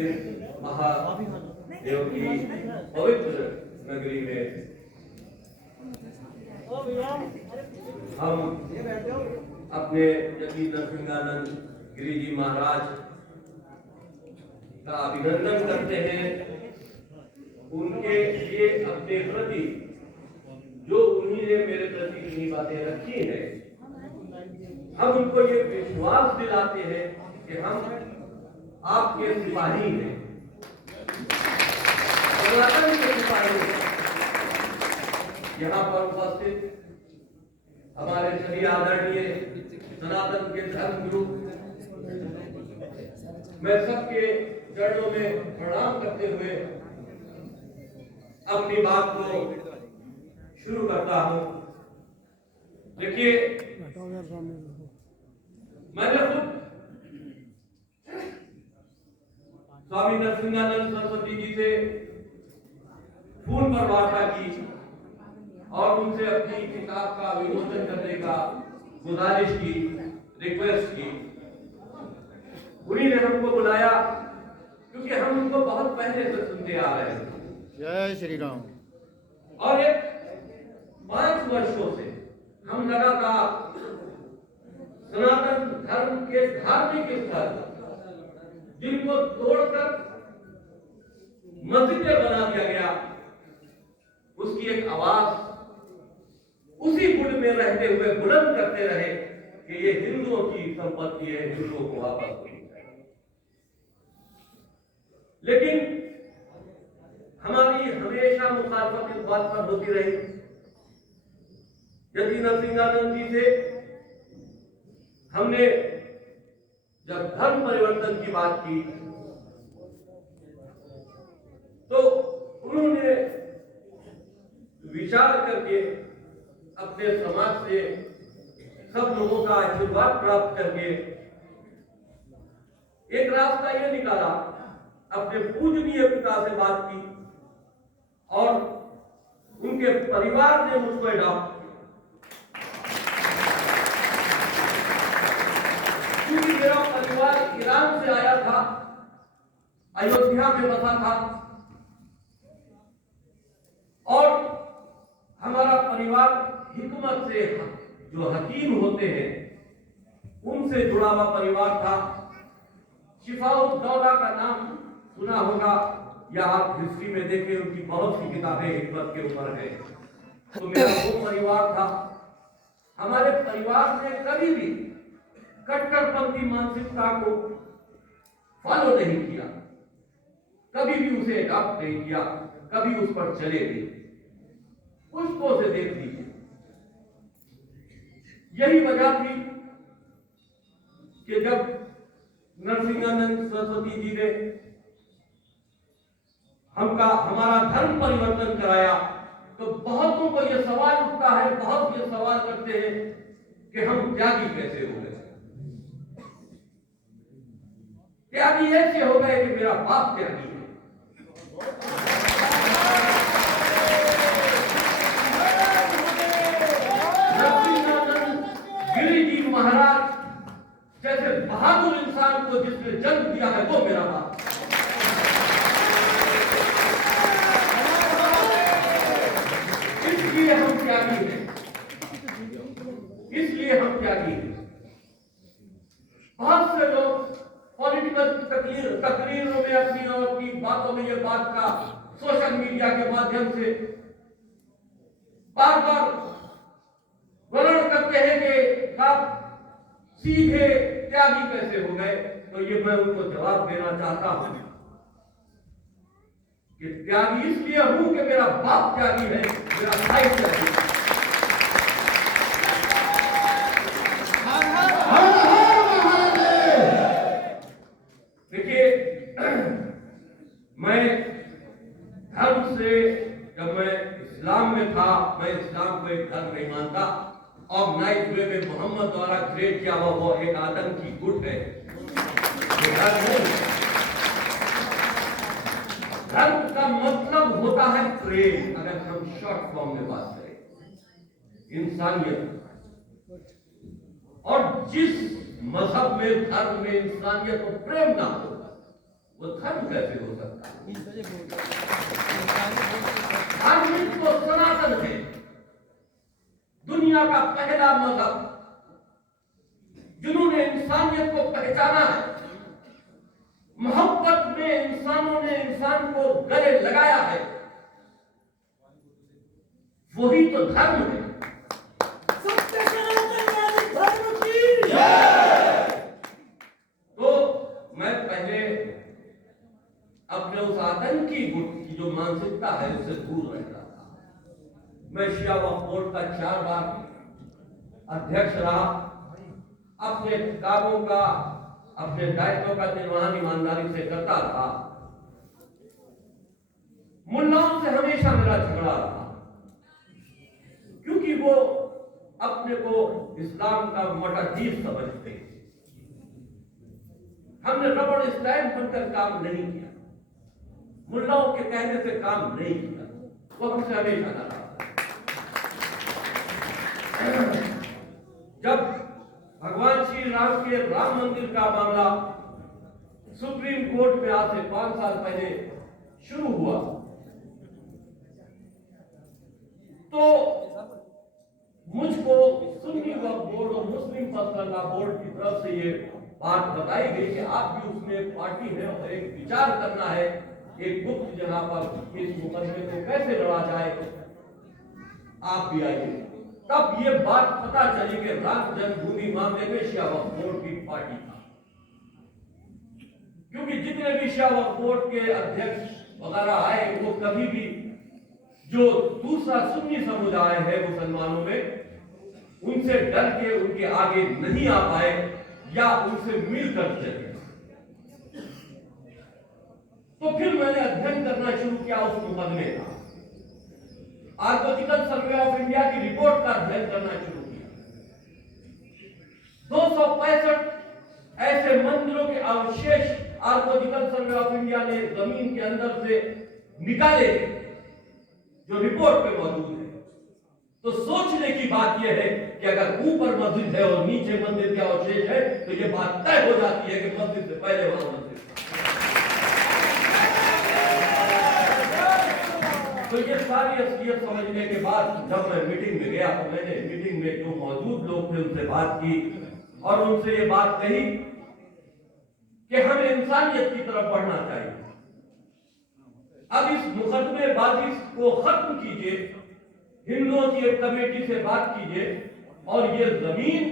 इस महादेव की पवित्र नगरी में हम अपने यति नरसिंहानंद गिरी जी महाराज का अभिनंदन करते हैं। उनके लिए अपने प्रति जो उन्हीं ने मेरे प्रति इतनी बातें रखी है, हम उनको ये विश्वास दिलाते हैं कि हम आपके सिपाही हैं, सनातन के सिपाही हैं। यहाँ पर उपस्थित हमारे सभी आदरणीय सनातन के धर्म गुरु, मैं सबके चरणों में प्रणाम करते हुए अपनी बात को शुरू करता हूं। देखिए, मैंने खुद स्वामी नरसिंहानंद सरस्वती जी से फोन पर वार्ता की और उनसे अपनी किताब का विमोचन करने का गुजारिश की, रिक्वेस्ट की। उन्हीं ने हमको बुलाया क्योंकि हम उनको बहुत पहले से सुनते आ रहे हैं। जय श्री राम। और एक 5 वर्षों से हम लगातार सनातन धर्म के धार्मिक स्थल जिनको तोड़कर मस्जिदें बना दिया गया, उसकी एक आवाज उसी गुण में रहते हुए बुलंद करते रहे कि ये हिंदुओं की संपत्ति है, हिंदुओं को वापस दो। लेकिन हमारी हमेशा मुखालफत इस बात पर होती रही। यदि नरसिंहानंद जी से हमने जब धर्म परिवर्तन की बात की तो उन्होंने विचार करके अपने समाज से सब लोगों का आशीर्वाद प्राप्त करके एक रास्ता यह निकाला, अपने पूजनीय पिता से बात की और उनके परिवार ने मुझको अडॉप्ट, क्योंकि मेरा परिवार ईरान से आया था, अयोध्या में बसा था और हमारा परिवार हिकमत से, जो हकीम होते हैं उनसे जुड़ा हुआ परिवार था। शिफाउद्दौला का नाम सुना होगा या आप हिस्ट्री में देखें, उनकी बहुत सी किताबें हिकमत के ऊपर है। तो मेरा वो परिवार था। हमारे परिवार ने कभी भी कट्टरपंथी मानसिकता को फॉलो नहीं किया, कभी भी उसे अडॉप्ट नहीं किया, कभी उस पर चले नहीं। पुष्पों से देख लीजिए। यही वजह थी कि जब नरसिंहानंद सरस्वती जी ने हमारा धर्म परिवर्तन कराया तो बहुतों को यह सवाल उठता है, बहुत ये सवाल करते हैं कि हम त्यागी कैसे हो गए। त्यागी ऐसे हो गए कि मेरा बाप त्यागी है। महाराज जैसे बहादुर इंसान को जिसने जन्म दिया है वो मेरा बाप। इसलिए हम त्यागी हैं, इसलिए हम त्यागी हैं। बहुत से लोग पॉलिटिकल तकरीरों में अपनी और अपनी बातों में ये बात का सोशल मीडिया के माध्यम से बार बार वर्णन करते हैं कि आप सीधे त्यागी कैसे हो गए। तो ये मैं उनको जवाब देना चाहता हूं कि त्यागी इसलिए हूं कि मेरा बाप त्यागी है, मेरा भाई त्यागी है। देखिए, मैं धर्म से, जब मैं इस्लाम में था, मैं इस्लाम को एक धर्म नहीं मानता और नाइट वे में मोहम्मद द्वारा क्रिएट किया हुआ वो एक आतंकी गुट है। धर्म का मतलब होता है प्रेम। अगर हम शॉर्ट फॉर्म में बात करें, इंसानियत। और जिस मजहब में, धर्म में इंसानियत और प्रेम ना हो वो धर्म कैसे हो सकता है? धार्मिक तो सनातन है, दुनिया का पहला मजहब जिन्होंने इंसानियत को पहचाना है, मोहब्बत में इंसानों ने इंसान को गले लगाया है, वही तो धर्म है। सत्य सनातन धर्म की जय। तो मैं पहले अपने उस आतंकी गुट की जो मानसिकता है उससे दूर रहता था। मैं शिया वक्फ बोर्ड का 4 बार अध्यक्ष रहा, अपने कामों का, अपने दायित्वों का निर्वहन ईमानदारी से करता रहा। मुल्लाओं से हमेशा मेरा झगड़ा रहा, क्योंकि वो अपने को इस्लाम का मटाधीर समझते। हमने रबड़ स्टैंप बनकर काम नहीं किया, मुल्लाओं के कहने से काम नहीं किया, वो हमसे हमेशा नाराज। जब भगवान श्री राम के राम मंदिर का मामला सुप्रीम कोर्ट में आज से 5 साल पहले शुरू हुआ, तो मुझको सुन्नी वक्फ बोर्ड और मुस्लिम पर्सनल बोर्ड की तरफ से ये बात बताई गई कि आप भी उसमें एक पार्टी है और एक विचार करना है एक गुप्त जगह पर इस मुकदमे को कैसे लड़ा जाए, आप भी आइए। तब ये बात पता चली कि राम जन्मभूमि मामले में शिया वक्फ बोर्ड की पार्टी था, क्योंकि जितने भी शिया वक्फ बोर्ड के अध्यक्ष वगैरह आए वो कभी भी जो दूसरा सुन्नी समुदाय है मुसलमानों में, उनसे डर के उनके आगे नहीं आ पाए या उनसे मिलकर चले। तो फिर मैंने अध्ययन करना शुरू किया उस मुकदमे का, आर्कोलॉजिकल सर्वे ऑफ इंडिया की रिपोर्ट का अध्ययन करना शुरू किया। 265 ऐसे मंदिरों के अवशेष आर्कोलॉजिकल सर्वे ऑफ इंडिया ने जमीन के अंदर से निकाले जो रिपोर्ट पे मौजूद है। तो सोचने की बात यह है कि अगर ऊपर मस्जिद है और नीचे मंदिर के अवशेष है तो यह बात तय हो जाती है कि मस्जिद से पहले वहां मंदिर था। तो ये सारी असलियत समझने के बाद जब मैं मीटिंग में गया तो मैंने मीटिंग में जो मौजूद लोग थे उनसे बात की और उनसे ये बात कही कि हमें इंसानियत की तरफ बढ़ना चाहिए। अब इस मुकदमेबाजी को खत्म कीजिए, हिंदुओं की एक कमेटी से बात कीजिए और ये जमीन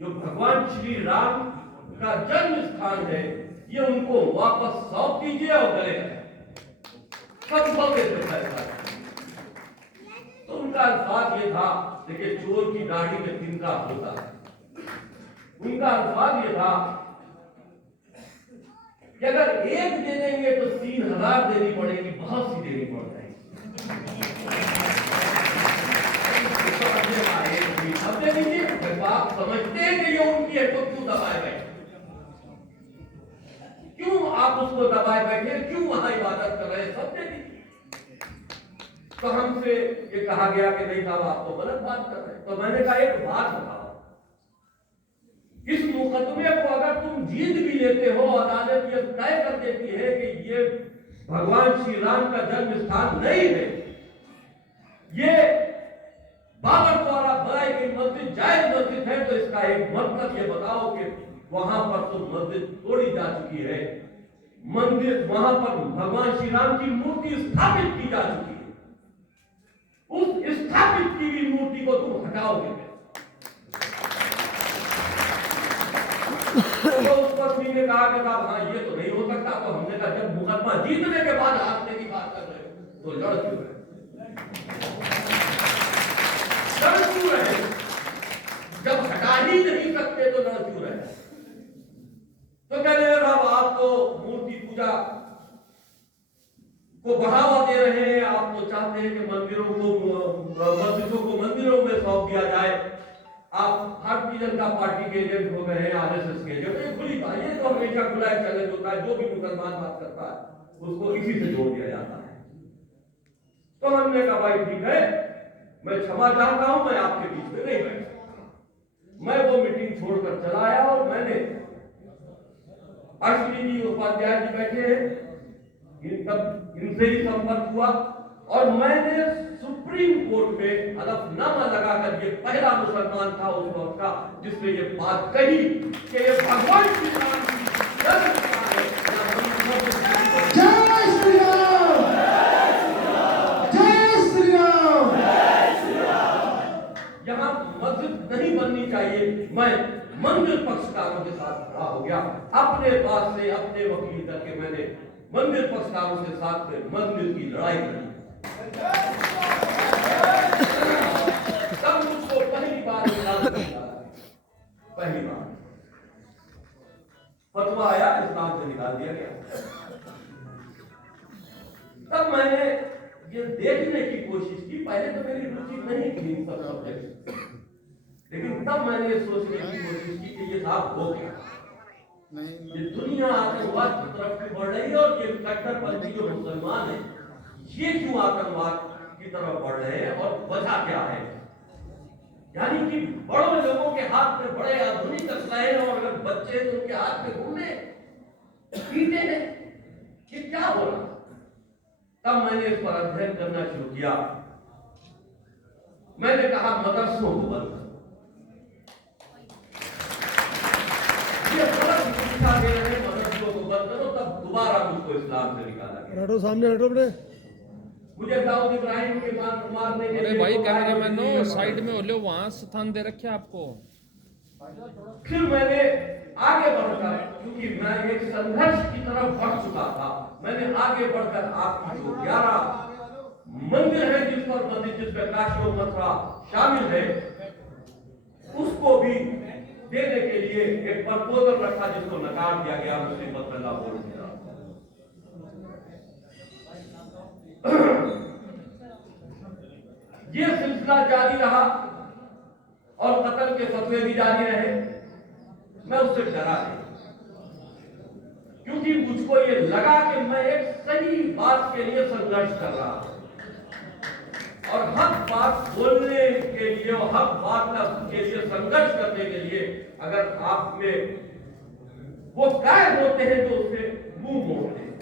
जो भगवान श्री राम का जन्म स्थान है ये उनको वापस सौंप दीजिए और गले सब मौके से फैसला। तो उनका अल्फाज ये था, देखिए चोर की दाढ़ी में तिनका होता है, उनका अल्फाज ये था कि अगर एक दे देंगे तो 3000 देनी पड़ेगी, बहुत सी देनी पड़ जाएगी। अब दे दीजिए, जब आप समझते हैं कि ये उनकी है तो क्यों दबाए बैठे, क्यों आप उसको दबाए बैठे, क्यों वहां इबादत कर रहे हैं, सब दे दीजिए। तो हमसे ये कहा गया कि नहीं साहब आप तो गलत बात कर रहे हैं। तो मैंने कहा एक बात बताओ, इस मुकदमे को अगर तुम जीत भी लेते हो, अदालत ये तय कर देती है कि ये भगवान श्री राम का जन्म स्थान नहीं है, ये बाबर द्वारा बनाई गई मस्जिद जायज मस्जिद है, तो इसका एक मतलब ये बताओ कि वहां पर तो मस्जिद तोड़ी जा चुकी है, मंदिर वहां पर भगवान श्री राम की मूर्ति स्थापित की जा चुकी है, उस स्थापित की हुई मूर्ति को तुम हटाओगे। तो उस पत्नी ने कहा कि साहब हाँ ये तो नहीं हो सकता। तो हमने कहा जब मुकदमा जीतने के बाद हारने की बात कर रहे हो तो लड़ क्यों रहे, लड़ क्यों रहे, जब हटा ही नहीं सकते तो लड़ क्यों रहे। तो कहने लगे साहब आप तो मूर्ति पूजा को बढ़ावा दे रहे हैं, आप तो चाहते हैं कि मंदिरों को मस्जिदों को मंदिरों में सौंप दिया जाए, आप भारतीय जनता पार्टी के एजेंट हो गए हैं, आरएसएस के एजेंट। ये खुली बात, ये तो हमेशा खुला चैलेंज होता है, जो भी मुसलमान बात करता है उसको इसी से जोड़ दिया जाता है। तो हमने कहा भाई ठीक है, मैं क्षमा चाहता हूं, मैं आपके बीच में नहीं बैठ सकता। मैं वो मीटिंग छोड़कर चला आया और मैंने अश्विनी जी उपाध्याय जी बैठे हैं, इनसे ही संपर्क हुआ और मैंने सुप्रीम कोर्ट में हलफनामा लगाकर, ये पहला मुसलमान था उस वक्त का जिसने ये बात कही कि ये भगवान श्री राम की जन्मस्थान है। जय श्री राम, जय श्री राम। यहाँ मस्जिद नहीं बननी चाहिए। मैं मंदिर पक्षकारों के साथ खड़ा हो गया, अपने पास से अपने वकील करके मैंने मंदिर पक्षकारों के साथ में मंदिर की लड़ाई लड़ी। तब मुझको पहली बार पहली बार फतवा आया, इस्लाम से निकाल दिया गया। तब मैंने ये देखने की कोशिश की, पहले तो मेरी रुचि नहीं थी इन सब सब्जेक्ट, लेकिन तब मैंने ये सोचने की कोशिश की कि ये साहब हो गया, ये दुनिया आतंकवाद की तरफ की बढ़ रही है और ये कट्टरपंथी जो मुसलमान है ये क्यों आतंकवाद की तरफ बढ़ रहे हैं और वजह क्या है। यानी कि बड़े लोगों के हाथ में बड़े आधुनिक असलहे हैं और अगर बच्चे तो उनके हाथ में घूमे पीते हैं, कि क्या हो रहा। तब मैंने इस पर अध्ययन करना शुरू किया। मैंने कहा मदरसों को बंद करो, ये गलत शिक्षा दे रहे हैं, मदरसों को बंद करो। तब दोबारा मुझको इस्लाम से निकाला गया। हटो सामने, हटो अपने। मुझे दाऊद इब्राहिम के मारने के अरे लिए भाई कैमरामैन साइड में हो लो, वहां स्थान दे रखे आपको। फिर मैंने आगे बढ़कर, क्योंकि मैं एक संघर्ष की तरफ बढ़ चुका था, मैंने आगे बढ़कर आपकी जो 11 मंदिर है जिस पर मंदिर जिसमें काशी और मथुरा शामिल है उसको भी देने के लिए एक प्रपोजल रखा जिसको नकार दिया गया मुस्लिम मसला बोर्ड के द्वारा। ये सिलसिला जारी रहा और कत्ल के फतवे भी जारी रहे। मैं उससे डरा नहीं, क्योंकि मुझको ये लगा कि मैं एक सही बात के लिए संघर्ष कर रहा हूं और हक बात बोलने के लिए और हक बात के लिए संघर्ष करने के लिए अगर आप में वो कायम होते हैं जो उससे मुंह मोड़ते हैं।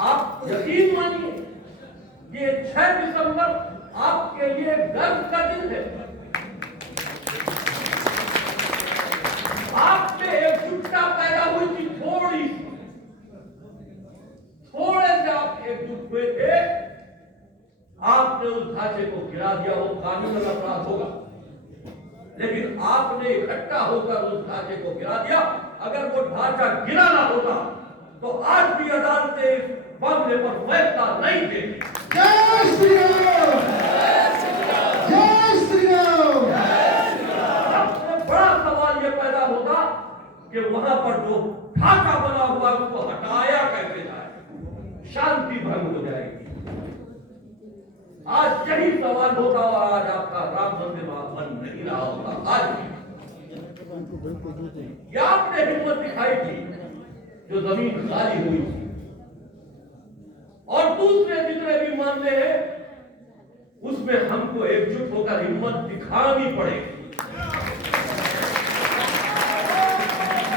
आप यकीन मानिए, ये 6 दिसंबर आपके लिए गर्व का दिन है। आप में एकजुटता पैदा हुई थी, थोड़े से आप एकजुट हुए थे, आपने उस ढांचे को गिरा दिया। वो कानून अपराध होगा, लेकिन आपने इकट्ठा होकर उस ढांचे को गिरा दिया। अगर वो ढांचा गिरा ना होता तो आज भी अदालतें इस मामले पर फैसला नहीं देती। जय श्री राम, जय श्री राम। सबसे बड़ा सवाल यह पैदा होता कि वहां पर जो ढांचा बना हुआ है उसको हटाया कैसे जाए, शांति भंग हो जाएगी। आज यही सवाल होता और आज आपका राम मंदिर वहां बन नहीं रहा होता। आज भी क्या आपने हिम्मत दिखाई थी जो जमीन खाली हुई थी, और दूसरे जितने भी मामले हैं उसमें हमको एकजुट होकर हिम्मत दिखानी पड़ेगी।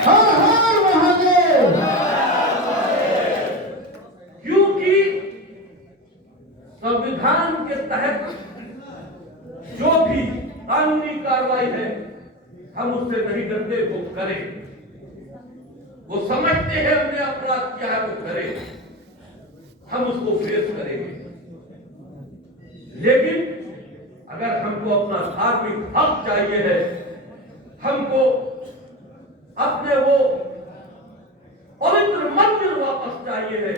हर हर महादेव। क्योंकि संविधान के तहत जो भी कानूनी कार्रवाई है हम उससे नहीं डरते, वो करें। वो समझते हैं हमने अपराध किया है, वो करें, हम उसको फेस करेंगे। लेकिन अगर हमको अपना धार्मिक हक चाहिए है, हमको अपने वो पवित्र मंदिर वापस चाहिए है,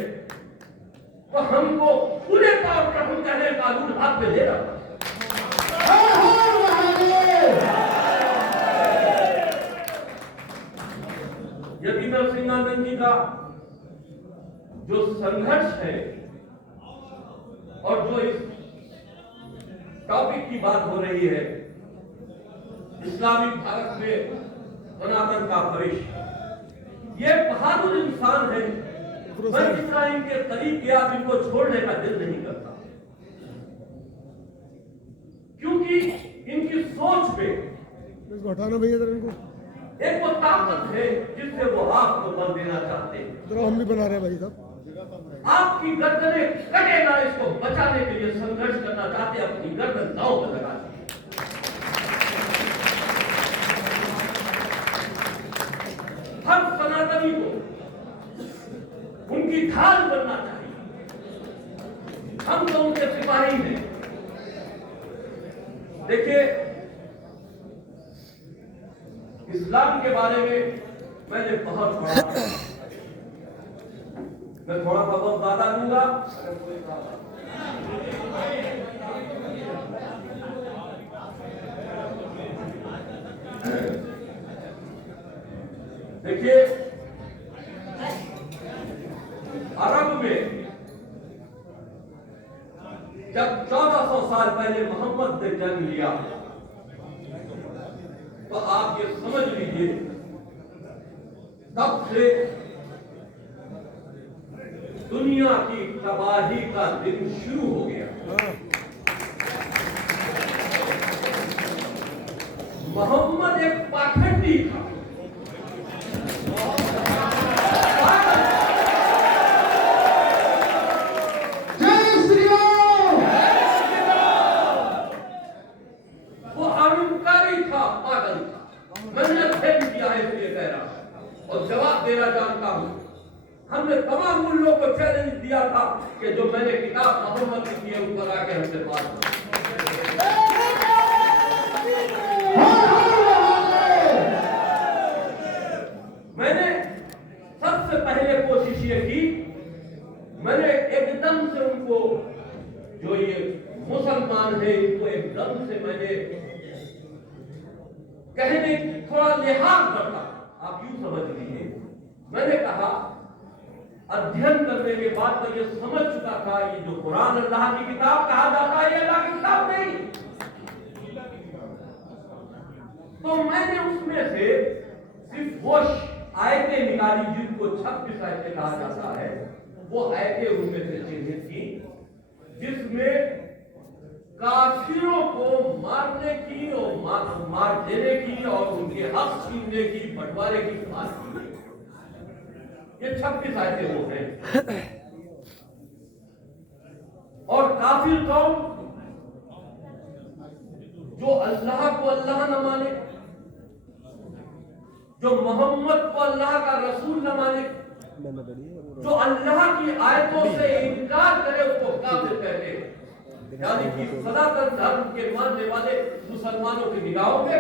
तो हमको पूरे तौर पर हम कहने कानून हाथ में ले रहा। हर हर महादेव। यदि नरसिंहानंद जी का जो संघर्ष है और जो इस टॉपिक की बात हो रही है, इस्लामिक भारत में सनातन का भविष्य, ये बहादुर इंसान है। मैं जितना इनके करीब गया इनको छोड़ने का दिल नहीं करता, क्योंकि इनकी सोच पे इसको हटाना भैया जरा इनको। एक ताकत है जिससे वो आपको बल देना चाहते हैं। इधर हम भी बना रहे हैं भाई साहब। आपकी गर्दनें कटे ना, इसको बचाने के लिए संघर्ष करना चाहते हैं, अपनी गर्दन दांव पर लगा दी। हर सनातनी को उनकी ढाल बनना चाहिए। हम तो उनके सिपाही हैं। देखिए, इस्लाम के बारे में मैंने बहुत पढ़ा। मैं थोड़ा बहुत ज्यादा दूंगा अगर कोई देखिए, अरब में जब 1400 साल पहले मोहम्मद ने जन्म लिया, तो आप ये समझ लीजिए तब से दुनिया की तबाही का दिन शुरू हो गया। मोहम्मद एक पाखंडी था। जय श्री राम। वो अहंकारी था, पागल था। मैंने फेंक दिया है इसलिए कह रहा हूं और जवाब देना जानता हूं। हमने तमाम मुल्लों को चैलेंज दिया था कि जो मैंने किताब मोहम्मद की है ऊपर आके हमसे बात करो। मैंने सबसे पहले कोशिश ये की, मैंने एकदम से उनको, जो ये मुसलमान है, इनको एकदम से मैंने कहने थोड़ा लिहाज करता। आप यूं समझ लीजिए, मैंने कहा अध्ययन करने के बाद मैं ये समझ चुका था ये जो कुरान अल्लाह की किताब कहा जाता है, ये अल्लाह की किताब नहीं। तो मैंने उसमें से सिर्फ वो आयतें निकाली जिनको 26 आयतें कहा जाता है, वो आयतें उनमें से चिन्हित की जिसमें काफिरों को मारने की और मार देने की और उनके हक छीनने की, बंटवारे की बात की। ये 26 आयतें वो हैं। और काफिर कौन? जो अल्लाह को अल्लाह न माने, जो मोहम्मद को अल्लाह का रसूल न माने, जो अल्लाह की आयतों से इनकार करे, उसको काफिर कहते हैं। यानी कि सनातन धर्म के मानने वाले मुसलमानों की निगाहों में